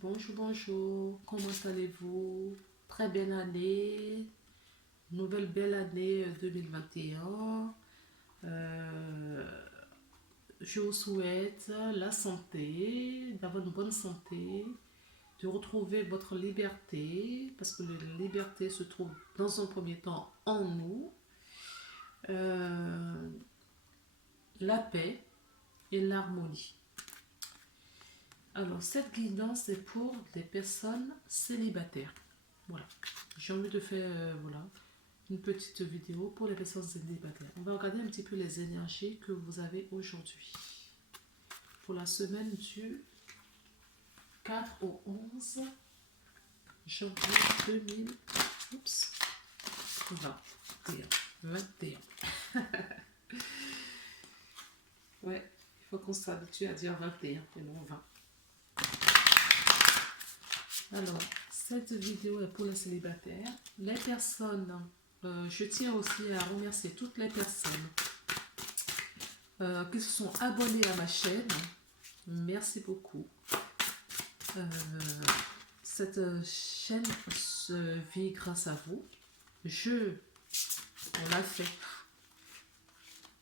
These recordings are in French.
Bonjour, bonjour, comment allez-vous? Très belle année, nouvelle belle année 2021. Euh, je vous souhaite la santé, d'avoir une bonne santé, de retrouver votre liberté, parce que la liberté se trouve dans un premier temps en nous, euh, la paix et l'harmonie. Alors, cette guidance est pour les personnes célibataires. Voilà. J'ai envie de faire voilà, une petite vidéo pour les personnes célibataires. On va regarder un petit peu les énergies que vous avez aujourd'hui. Pour la semaine du 4 au 11 janvier 2021. Ouais, il faut qu'on s'habitue à dire 21 et non 20. Alors, cette vidéo est pour les célibataires. Les personnes, je tiens aussi à remercier toutes les personnes qui se sont abonnées à ma chaîne. Merci beaucoup. Cette chaîne se vit grâce à vous. On l'a fait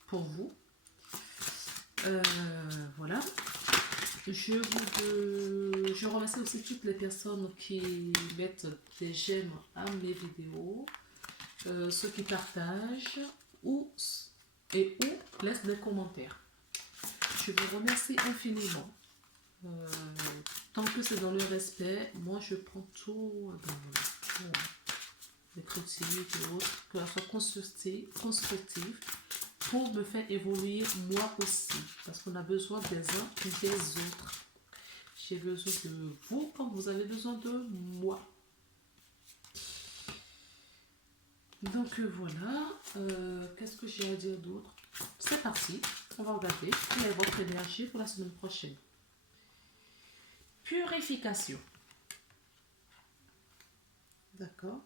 pour vous. Voilà. Je remercie aussi toutes les personnes qui mettent des j'aime à mes vidéos, ceux qui partagent ou laissent des commentaires. Je vous remercie infiniment. Tant que c'est dans le respect, moi je prends tout dans les critiques et autres, que ça soit constructif pour me faire évoluer moi aussi, parce qu'on a besoin des uns et des autres. J'ai besoin de vous comme vous avez besoin de moi. Donc voilà, qu'est-ce que j'ai à dire d'autre? C'est parti, on va regarder quelle est votre énergie pour la semaine prochaine. Purification. D'accord.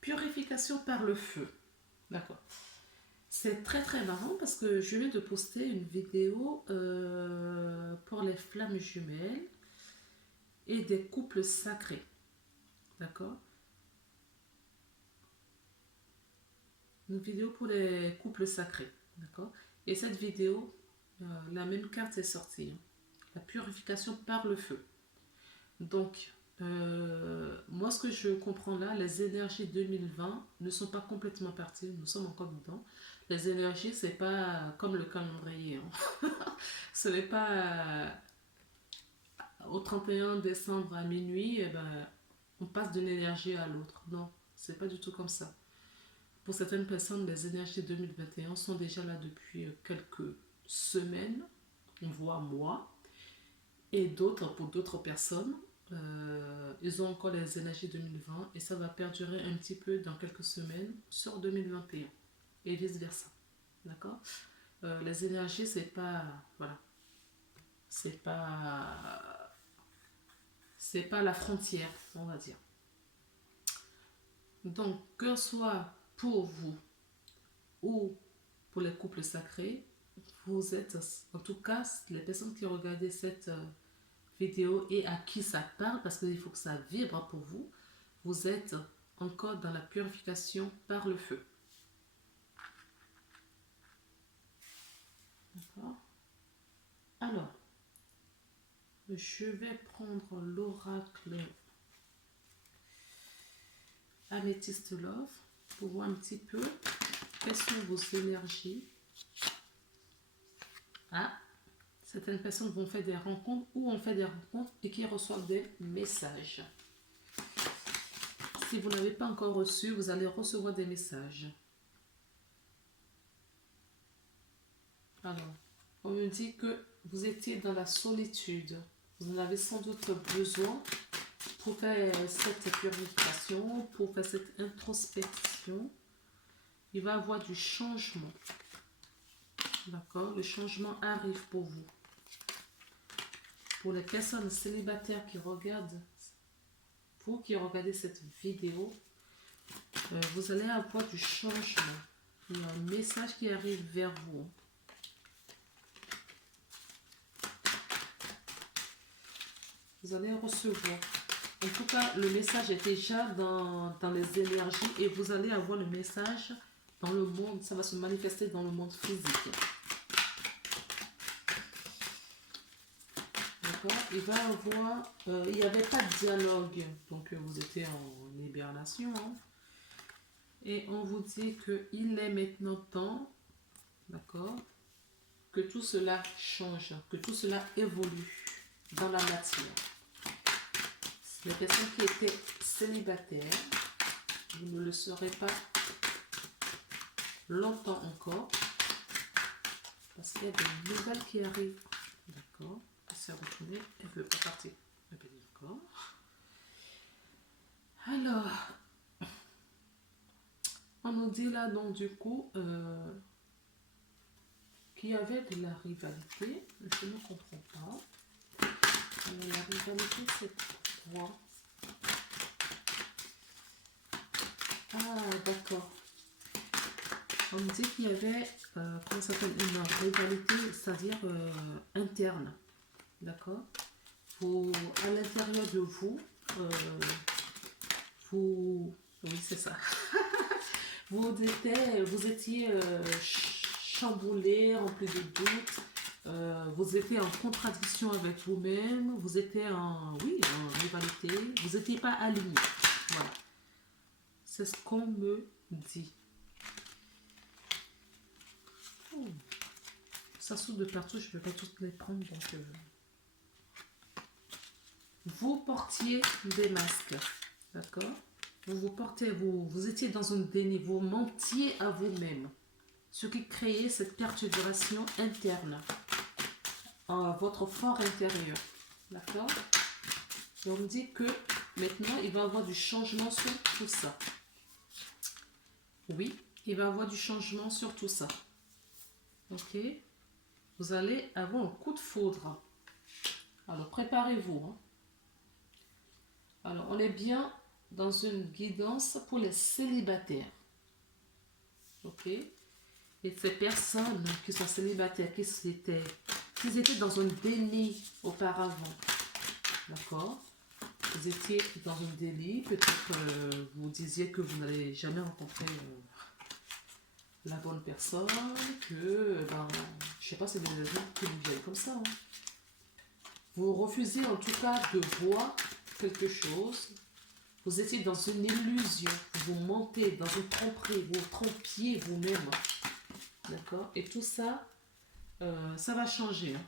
Purification par le feu. D'accord. C'est très très marrant parce que je viens de poster une vidéo pour les flammes jumelles et des couples sacrés. D'accord. Une vidéo pour les couples sacrés. D'accord. Et cette vidéo, la même carte est sortie. Hein. La purification par le feu. Donc, moi ce que je comprends là, les énergies 2020 ne sont pas complètement parties, nous sommes encore dedans. Les énergies, c'est pas comme le calendrier. Hein. Ce n'est pas au 31 décembre à minuit, eh ben, on passe d'une énergie à l'autre. Non, c'est pas du tout comme ça. Pour certaines personnes, les énergies 2021 sont déjà là depuis quelques semaines, voire mois. Et pour d'autres personnes, ils ont encore les énergies 2020 et ça va perdurer un petit peu dans quelques semaines sur 2021 et vice versa. D'accord. Les énergies, c'est pas. Voilà. C'est pas la frontière, on va dire. Donc, que ce soit pour vous ou pour les couples sacrés, vous êtes, en tout cas, les personnes qui regardaient cette vidéo et à qui ça parle, parce qu'il faut que ça vibre pour vous, vous êtes encore dans la purification par le feu. D'accord. Alors, je vais prendre l'oracle Amethyst Love pour voir un petit peu quelles sont vos énergies. Ah, certaines personnes vont faire des rencontres ou ont fait des rencontres et qui reçoivent des messages. Si vous n'avez pas encore reçu, vous allez recevoir des messages. Alors, on me dit que vous étiez dans la solitude. Vous en avez sans doute besoin pour faire cette purification, pour faire cette introspection. Il va y avoir du changement. D'accord? Le changement arrive pour vous. Pour les personnes célibataires qui regardent, vous qui regardez cette vidéo, vous allez avoir du changement. Il y a un message qui arrive vers vous. Vous allez recevoir. En tout cas, le message est déjà dans les énergies et vous allez avoir le message dans le monde. Ça va se manifester dans le monde physique. D'accord? Il va avoir... il n'y avait pas de dialogue. Donc, vous étiez en hibernation. Hein? Et on vous dit qu'il est maintenant temps, d'accord, que tout cela change, que tout cela évolue dans la matière. Les personnes qui étaient célibataires, vous ne le serez pas longtemps encore, parce qu'il y a des nouvelles qui arrivent. D'accord? Elle s'est retrouvée, elle ne veut pas partir. D'accord? Alors, on nous dit là, donc, du coup, qu'il y avait de la rivalité. Je ne comprends pas. Alors, la rivalité, c'est quoi? Ah, d'accord. On me dit qu'il y avait, comment ça s'appelle, une rivalité, c'est-à-dire interne. D'accord? À l'intérieur de vous, oui, c'est ça. vous étiez chamboulé, rempli de doutes. Vous étiez en contradiction avec vous-même. Vous étiez en rivalité. Vous n'étiez pas aligné. Voilà. C'est ce qu'on me dit. Oh. Ça saute de partout. Je ne vais pas toutes les prendre. Donc, vous portiez des masques. D'accord? Vous étiez dans un déni. Vous mentiez à vous-même. Ce qui créait cette perturbation interne. Votre fort intérieur. D'accord? Et on me dit que maintenant, il va y avoir du changement sur tout ça. Oui, il va y avoir du changement sur tout ça. Ok? Vous allez avoir un coup de foudre. Alors, préparez-vous. Hein. Alors, on est bien dans une guidance pour les célibataires. Ok? Et ces personnes qui sont célibataires, qui étaient dans un déni auparavant. D'accord? Vous étiez dans un déni, peut-être vous disiez que vous n'allez jamais rencontrer la bonne personne, que, je sais pas, c'est des raisons qui vous viennent comme ça. Hein. Vous refusez en tout cas de voir quelque chose. Vous étiez dans une illusion, vous mentez, dans une tromperie, vous trompiez vous-même. D'accord? Et tout ça, ça va changer. Hein.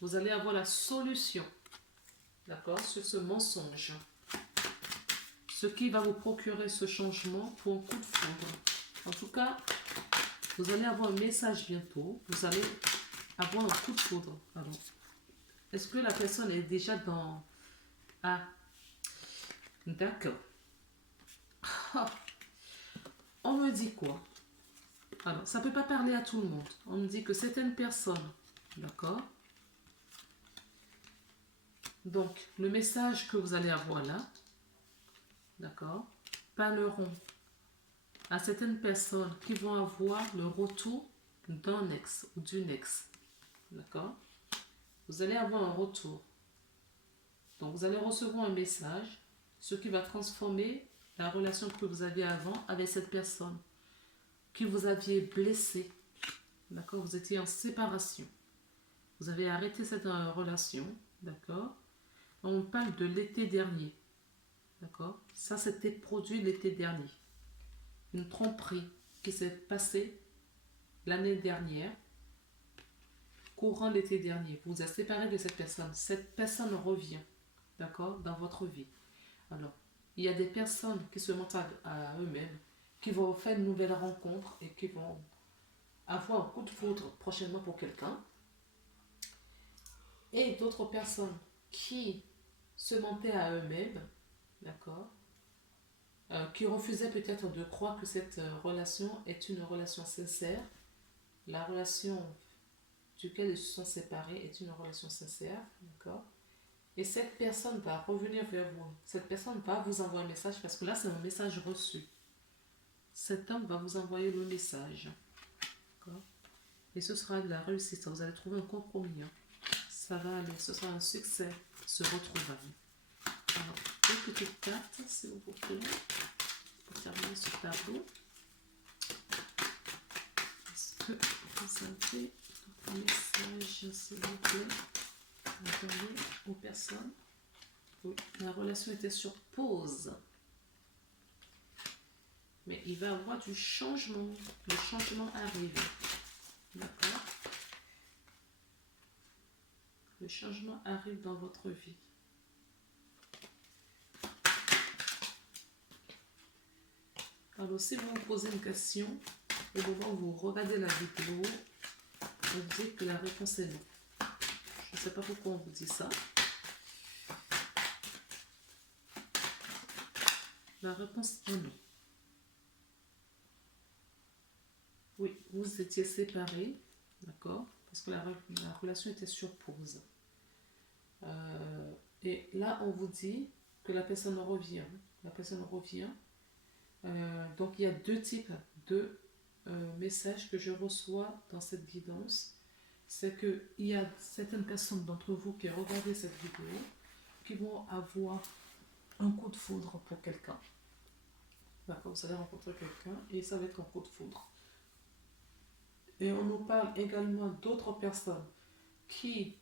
Vous allez avoir la solution. D'accord? Sur ce mensonge. Ce qui va vous procurer ce changement pour un coup de foudre. En tout cas, vous allez avoir un message bientôt. Vous allez avoir un coup de foudre. Alors, est-ce que la personne est déjà dans... Ah, d'accord. On me dit quoi? Alors, ça ne peut pas parler à tout le monde. On me dit que certaines personnes, d'accord? Donc, le message que vous allez avoir là, d'accord, parleront à certaines personnes qui vont avoir le retour d'un ex ou d'une ex. D'accord? Vous allez avoir un retour. Donc, vous allez recevoir un message, ce qui va transformer la relation que vous aviez avant avec cette personne, qui vous aviez blessé. D'accord? Vous étiez en séparation. Vous avez arrêté cette relation. D'accord? On parle de l'été dernier. D'accord? Ça, c'était produit l'été dernier. Une tromperie qui s'est passée l'année dernière, courant l'été dernier. Vous vous êtes séparé de cette personne. Cette personne revient, d'accord, dans votre vie. Alors, il y a des personnes qui se mentent à eux-mêmes, qui vont faire une nouvelle rencontre et qui vont avoir un coup de foudre prochainement pour quelqu'un. Et d'autres personnes qui se mentaient à eux-mêmes, d'accord, qui refusaient peut-être de croire que cette relation est une relation sincère. La relation duquel ils se sont séparés est une relation sincère, d'accord? Et cette personne va revenir vers vous. Cette personne va vous envoyer un message parce que là, c'est un message reçu. Cet homme va vous envoyer le message, d'accord? Et ce sera de la réussite. Vous allez trouver un compromis. Hein. Ça va aller, ce sera un succès. se retrouvailles. Alors, deux petites cartes, s'il vous plaît, pour terminer ce tableau. Est-ce que vous avez un message, s'il vous plaît, à donner aux personnes? Oui, la relation était sur pause. Mais il va y avoir du changement. Le changement arrive. D'accord? Le changement arrive dans votre vie. Alors, si vous vous posez une question, au moment où vous regardez la vidéo, vous dites que la réponse est non. Je ne sais pas pourquoi on vous dit ça. La réponse est non. Oui, vous étiez séparés, d'accord? Parce que la relation était sur pause. Et là, on vous dit que la personne revient. La personne revient. Donc, il y a deux types de messages que je reçois dans cette guidance. C'est qu'il y a certaines personnes d'entre vous qui regardent cette vidéo qui vont avoir un coup de foudre pour quelqu'un. D'accord, vous allez rencontrer quelqu'un et ça va être un coup de foudre. Et on nous parle également d'autres personnes qui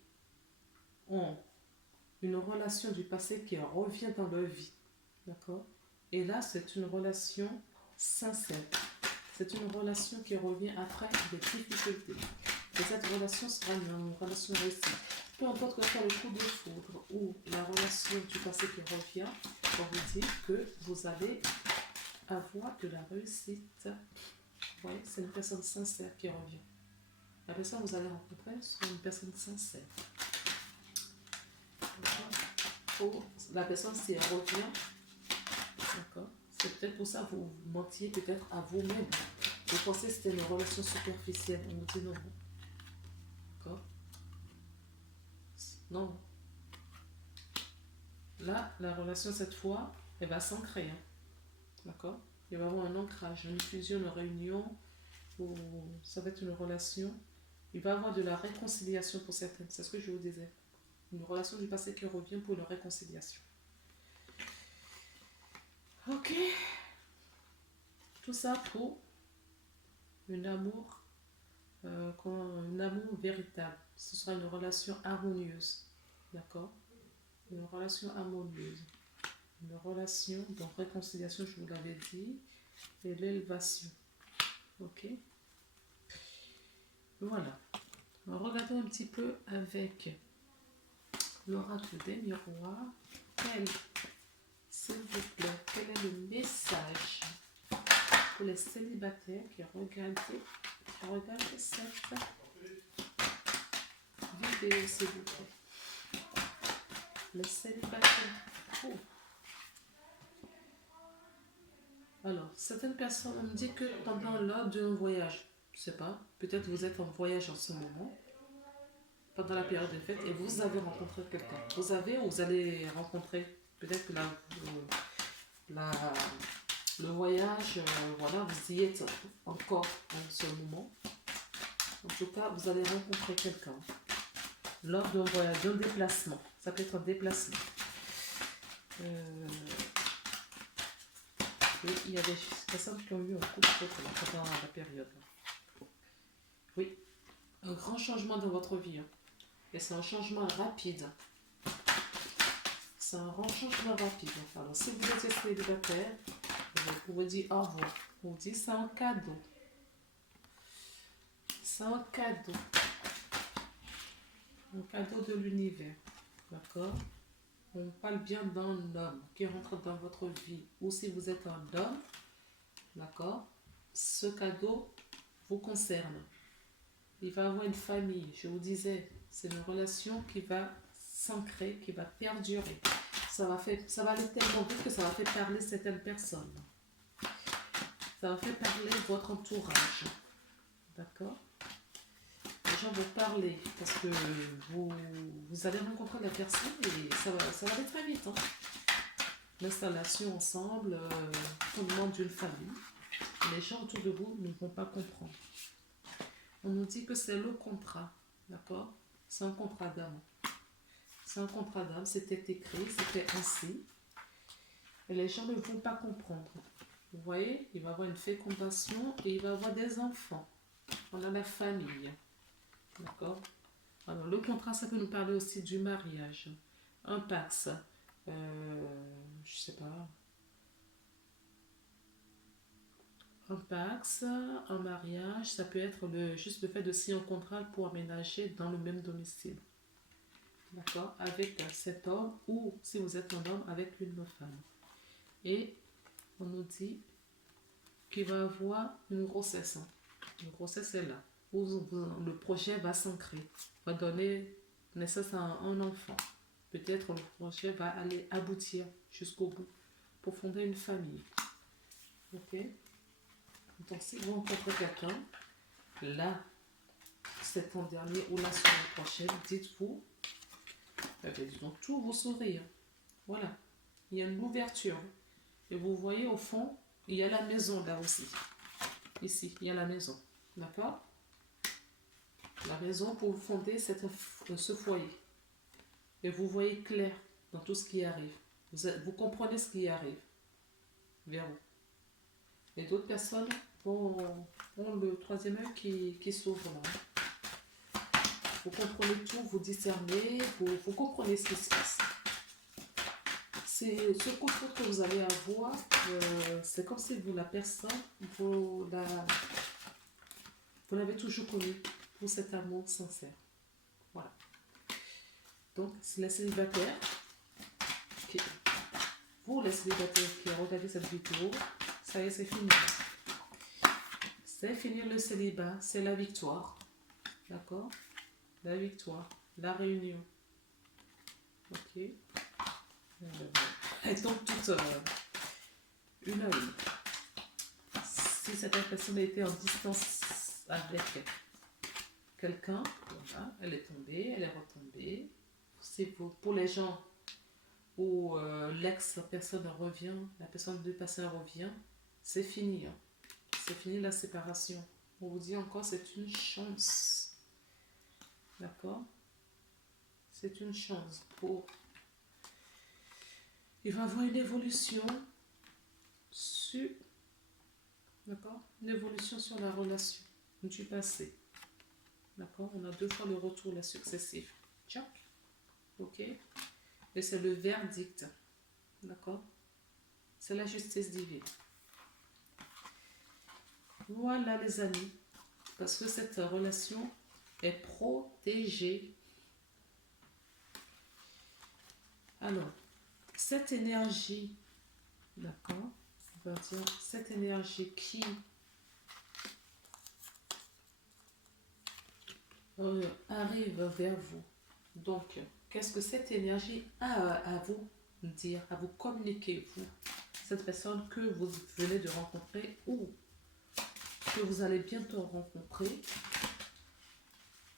ont une relation du passé qui revient dans leur vie. D'accord? Et là, c'est une relation sincère. C'est une relation qui revient après des difficultés. Et cette relation sera une relation réussie. Peu importe que ce soit le coup de foudre ou la relation du passé qui revient, on vous dit que vous allez avoir de la réussite. Oui, c'est une personne sincère qui revient. La personne que vous allez rencontrer sera une personne sincère. Pour la personne, si elle revient, d'accord, c'est peut-être pour ça que vous mentiez peut-être à vous-même. Vous pensez que c'était une relation superficielle. On vous dit non. D'accord? Non. Là, la relation, cette fois, elle va s'ancrer. Hein. D'accord? Il va y avoir un ancrage, une fusion, une réunion, ou ça va être une relation. Il va y avoir de la réconciliation pour certaines. C'est ce que je vous disais. Une relation du passé qui revient pour une réconciliation. Ok. Tout ça pour un amour véritable. Ce sera une relation harmonieuse. D'accord? Une relation harmonieuse. Une relation, donc réconciliation, je vous l'avais dit, et l'élévation. Ok? Voilà. Regardons un petit peu avec l'oracle des miroirs. S'il vous plaît, quel est le message pour les célibataires qui regardent cette vidéo, s'il vous plaît? Les célibataires. Oh. Alors, certaines personnes me disent que lors d'un voyage, je ne sais pas, peut-être vous êtes en voyage en ce moment, pendant la période de fête, et vous avez rencontré quelqu'un. Vous allez rencontrer peut-être que le voyage, voilà, vous y êtes encore en ce moment. En tout cas, vous allez rencontrer quelqu'un lors d'un voyage, d'un déplacement. Ça peut être un déplacement. Oui, il y a des personnes qui ont eu un coup de foudre pendant la période. Oui, un grand changement dans votre vie. Hein. Et c'est un changement rapide. C'est un grand changement rapide. Alors, si vous êtes célibataire, vous pouvez dire au revoir. On dit c'est un cadeau. C'est un cadeau. Un cadeau de l'univers. D'accord? On parle bien d'un homme qui rentre dans votre vie. Ou si vous êtes un homme, d'accord? Ce cadeau vous concerne. Il va avoir une famille. Je vous disais, c'est une relation qui va s'ancrer, qui va perdurer. Ça va aller tellement vite que ça va faire parler certaines personnes. Ça va faire parler votre entourage. D'accord? Les gens vont parler parce que vous allez rencontrer la personne et ça va aller très vite. Hein? L'installation ensemble, fondement d'une famille. Les gens autour de vous ne vont pas comprendre. On nous dit que c'est le contrat. D'accord? C'est un contrat d'amour. C'est un contrat d'âme, c'était écrit, c'était ainsi. Et les gens ne vont pas comprendre. Vous voyez, il va y avoir une fécondation et il va y avoir des enfants. On a la famille. D'accord? Alors, le contrat, ça peut nous parler aussi du mariage. Un pax. Je sais pas. Un pax, un mariage, ça peut être juste le fait de signer un contrat pour aménager dans le même domicile. D'accord? Avec cet homme ou, si vous êtes un homme, avec une femme. Et on nous dit qu'il va avoir une grossesse. Une grossesse est là. Où le projet va s'ancrer, va donner naissance à un enfant. Peut-être le projet va aller aboutir jusqu'au bout pour fonder une famille. Ok? Donc si vous rencontrez quelqu'un, là, cet an dernier ou la semaine prochaine, dites-vous, disons, tout vous sourire. Voilà. Il y a une ouverture. Et vous voyez au fond, il y a la maison là aussi. Ici, il y a la maison. D'accord? La maison pour fonder ce foyer. Et vous voyez clair dans tout ce qui arrive. Vous comprenez ce qui arrive vers vous. Et d'autres personnes ont le troisième œil qui s'ouvre là. Vous comprenez tout, vous discernez, vous comprenez ce qui se passe. C'est ce contrôle que vous allez avoir, c'est comme si la personne, vous l'avez toujours connue pour cet amour sincère. Voilà. Donc, c'est les célibataires, pour les célibataires qui ont regardé cette vidéo, ça y est, c'est fini. C'est finir le célibat, c'est la victoire. D'accord? La victoire, la réunion. Ok? Elles sont toutes une à une. Si cette personne a été en distance avec quelqu'un, voilà, elle est tombée, elle est retombée. Pour les gens où l'ex-personne revient, la personne de passé revient, c'est fini. Hein. C'est fini la séparation. On vous dit encore, c'est une chance. D'accord? C'est une chance pour... Il va y avoir une évolution sur... D'accord? Une évolution sur la relation du passé. D'accord? On a 2 fois le retour, la successif. Tchac. Ok? Et c'est le verdict. D'accord? C'est la justice divine. Voilà les amis. Parce que cette relation est protégée. Alors, cette énergie, d'accord? On va dire cette énergie qui arrive vers vous. Donc, qu'est-ce que cette énergie a à vous dire, à vous communiquer, vous, cette personne que vous venez de rencontrer ou que vous allez bientôt rencontrer,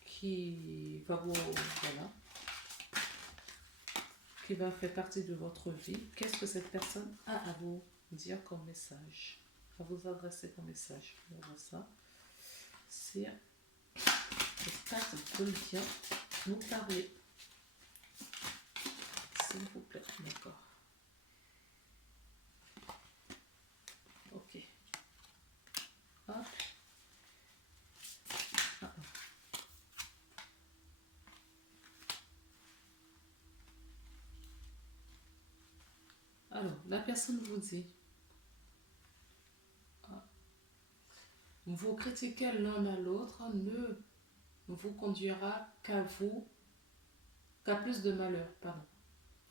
qui va vous, voilà, qui va faire partie de votre vie. Qu'est-ce que cette personne a à vous dire comme message, à vous adresser comme message? On voit ça. C'est l'espace de bien nous parler. S'il vous plaît, d'accord. Ok. Hop. Ah. Alors, la personne vous dit, vous critiquer l'un à l'autre ne vous conduira qu'à plus de malheur, pardon.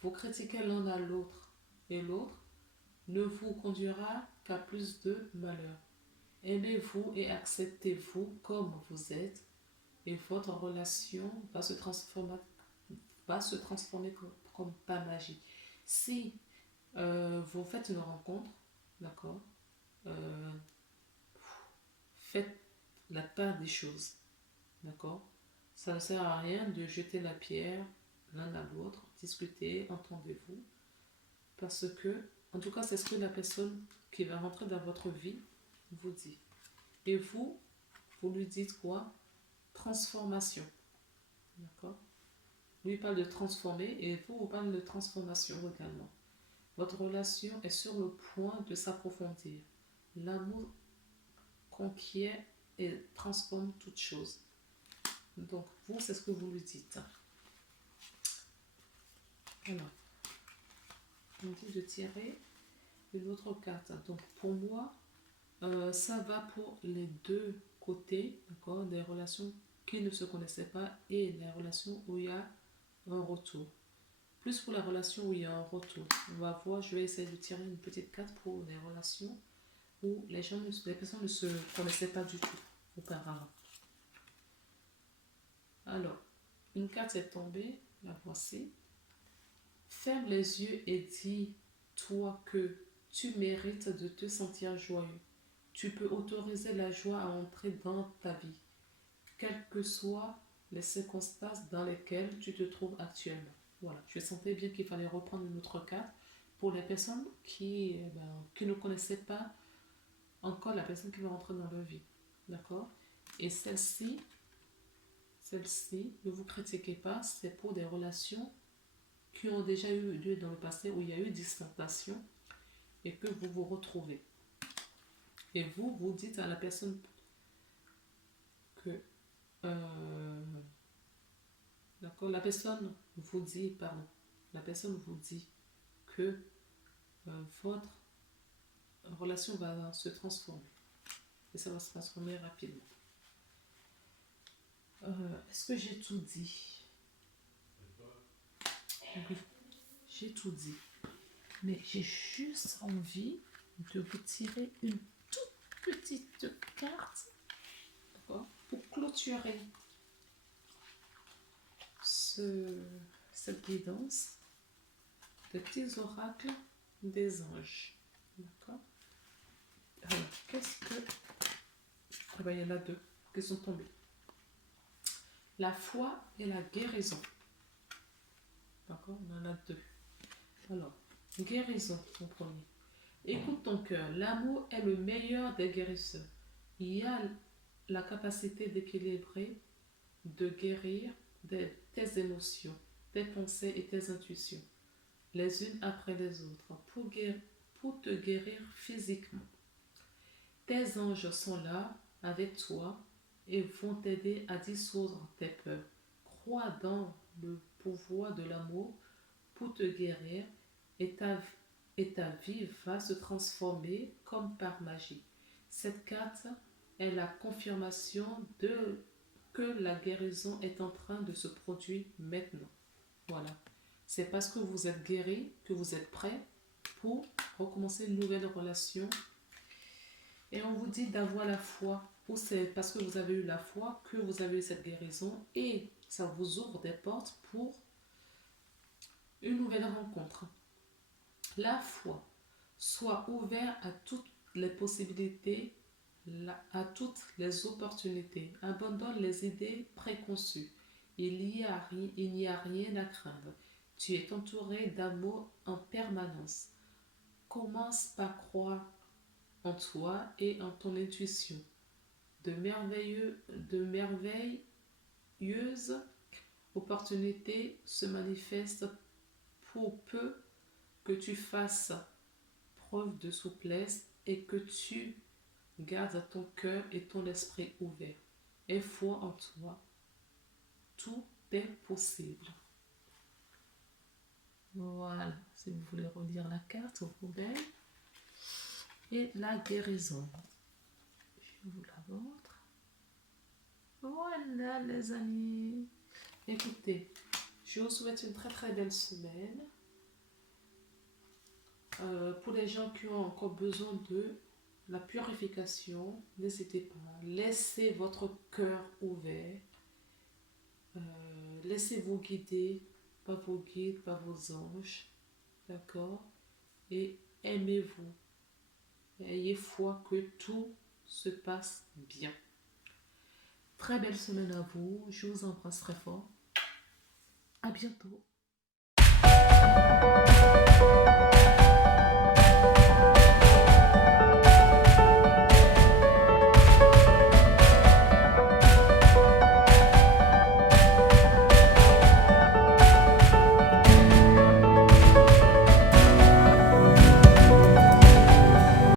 Vous critiquer l'un à l'autre et l'autre ne vous conduira qu'à plus de malheur. Aimez-vous et acceptez-vous comme vous êtes et votre relation va se transformer comme par magie. Si vous faites une rencontre, d'accord, faites la part des choses, d'accord. Ça ne sert à rien de jeter la pierre l'un à l'autre, discutez, entendez-vous, parce que, en tout cas, c'est ce que la personne qui va rentrer dans votre vie vous dit. Et vous lui dites quoi? Transformation, d'accord. Lui parle de transformer et vous parlez de transformation également. Votre relation est sur le point de s'approfondir. L'amour conquiert et transforme toute chose. Donc, vous, c'est ce que vous lui dites. Alors, on dit de tirer une autre carte. Donc, pour moi, ça va pour les deux côtés, d'accord, des relations qui ne se connaissaient pas et les relations où il y a un retour. Plus pour la relation où il y a un retour. On va voir, je vais essayer de tirer une petite carte pour les relations où les personnes ne se connaissaient pas du tout auparavant. Alors, une carte est tombée, la voici. Ferme les yeux et dis-toi que tu mérites de te sentir joyeux. Tu peux autoriser la joie à entrer dans ta vie, quelles que soient les circonstances dans lesquelles tu te trouves actuellement. Voilà, je sentais bien qu'il fallait reprendre une autre carte pour les personnes qui ne connaissaient pas encore la personne qui va rentrer dans leur vie. D'accord? Et celle-ci, ne vous critiquez pas, c'est pour des relations qui ont déjà eu lieu dans le passé où il y a eu dissertation et que vous vous retrouvez. Et vous dites à la personne que d'accord, la personne vous dit que votre relation va se transformer et ça va se transformer rapidement. Est-ce que j'ai tout dit? Oui, j'ai tout dit. Mais j'ai juste envie de vous tirer une toute petite carte, d'accord, pour clôturer cette guidance de petits oracles des anges. D'accord? Alors, qu'est-ce que... Ah ben, il y en a deux qui sont tombés. La foi et la guérison. D'accord? On en a deux. Alors, guérison, en premier. Écoute ton cœur. L'amour est le meilleur des guérisseurs. Il y a la capacité d'équilibrer, de guérir tes émotions, tes pensées et tes intuitions, les unes après les autres, pour te guérir physiquement. Tes anges sont là avec toi et vont t'aider à dissoudre tes peurs. Crois dans le pouvoir de l'amour pour te guérir et ta vie va se transformer comme par magie. Cette carte est la confirmation que la guérison est en train de se produire maintenant. Voilà. C'est parce que vous êtes guéri que vous êtes prêt pour recommencer une nouvelle relation. Et on vous dit d'avoir la foi. C'est parce que vous avez eu la foi que vous avez eu cette guérison et ça vous ouvre des portes pour une nouvelle rencontre. La foi. Sois ouvert à toutes les possibilités, à toutes les opportunités. Abandonne les idées préconçues. Il n'y a rien à craindre. Tu es entouré d'amour en permanence. Commence par croire en toi et en ton intuition. De merveilleuses opportunités se manifestent pour peu que tu fasses preuve de souplesse et que tu gardes ton cœur et ton esprit ouverts. Aie foi en toi. Tout est possible. Voilà, si vous voulez relire la carte, vous pouvez. Et la guérison. Je vous la montre. Voilà les amis. Écoutez, je vous souhaite une très très belle semaine. Pour les gens qui ont encore besoin de la purification, n'hésitez pas. Laissez votre cœur ouvert. Laissez-vous guider par vos guides, par vos anges. D'accord? Et aimez-vous. Ayez foi que tout se passe bien. Très belle semaine à vous. Je vous embrasse très fort. À bientôt.